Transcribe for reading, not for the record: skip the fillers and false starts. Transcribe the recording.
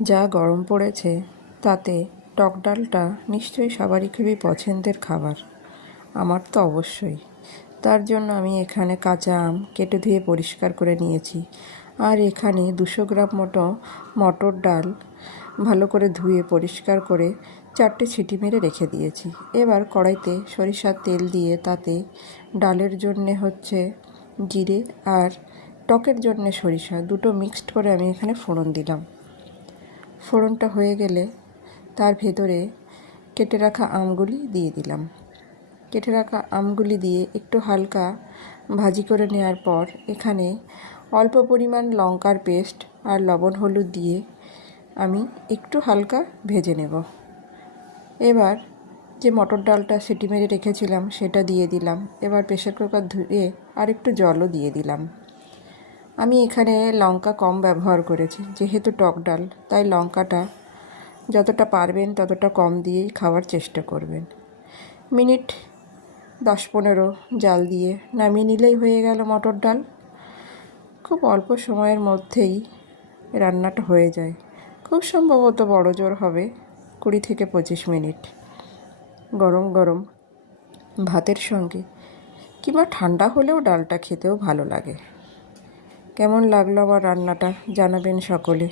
যা গরম পড়েছে তাতে টক ডালটা নিশ্চয়ই সবারই খুবই পছন্দের খাবার। আমার তো অবশ্যই। তার জন্য আমি এখানে কাঁচা আম কেটে ধুয়ে পরিষ্কার করে নিয়েছি। আর এখানে 200 গ্রাম মতো মটর ডাল ভালো করে ধুয়ে পরিষ্কার করে 4টে সিটি মেরে রেখে দিয়েছি। এবার কড়াইতে সরিষার তেল দিয়ে তাতে ডালের জন্যে হচ্ছে জিরে আর টকের জন্যে সরিষা দুটো মিক্সড করে আমি এখানে ফোড়ন দিলাম। ফোড়নটা হয়ে গেলে তার ভেতরে কেটে রাখা আমগুলি দিয়ে দিলাম। কেটে রাখা আমগুলি দিয়ে একটু হালকা ভাজি করে নেওয়ার পর এখানে অল্প পরিমাণ লঙ্কার পেস্ট আর লবণ হলুদ দিয়ে আমি একটু হালকা ভেজে নেব। এবার যে মটর ডালটা সিটি মেরে রেখেছিলাম সেটা দিয়ে দিলাম। এবার প্রেসার কুকার ধুয়ে আর একটু জলও দিয়ে দিলাম। আমি এখানে লঙ্কা কম ব্যবহার করেছি, যেহেতু টক ডাল তাই লঙ্কাটা যতটা পারবেন ততটা কম দিয়েই খাওয়ার চেষ্টা করবেন। মিনিট 10-15 জাল দিয়ে নামিয়ে নিলেই হয়ে গেল মটর ডাল। খুব অল্প সময়ের মধ্যেই রান্নাটা হয়ে যায়। খুব সম্ভবত বড়জোর হবে 20 থেকে 25 মিনিট। গরম গরম ভাতের সঙ্গে কিংবা ঠান্ডা হলেও ডালটা খেতেও ভালো লাগে। কেমন লাগলো আমার রান্নাটা জানাবেন সকলে।